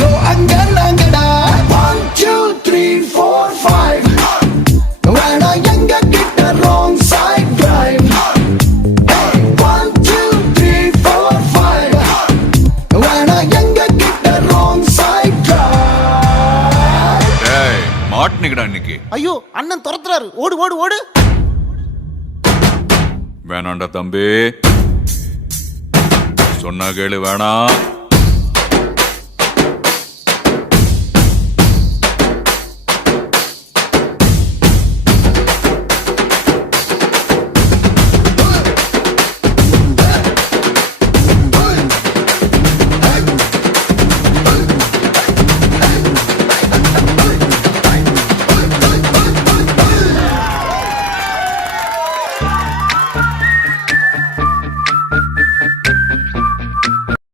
ஐயோ அங்க நாங்கடா 1 2 3 4 5 வேணா எங்க கிட்ட wrong side drive 1 2 3 4 5 வேணா எங்க கிட்ட wrong side drive. டேய் மாட்னிக்கடா இன்னைக்கு. ஐயோ அண்ணன் துரத்துறாரு, ஓடு ஓடு ஓடு. வேணாண்டா தம்பி, சொன்னா கேளு, வேணாம்.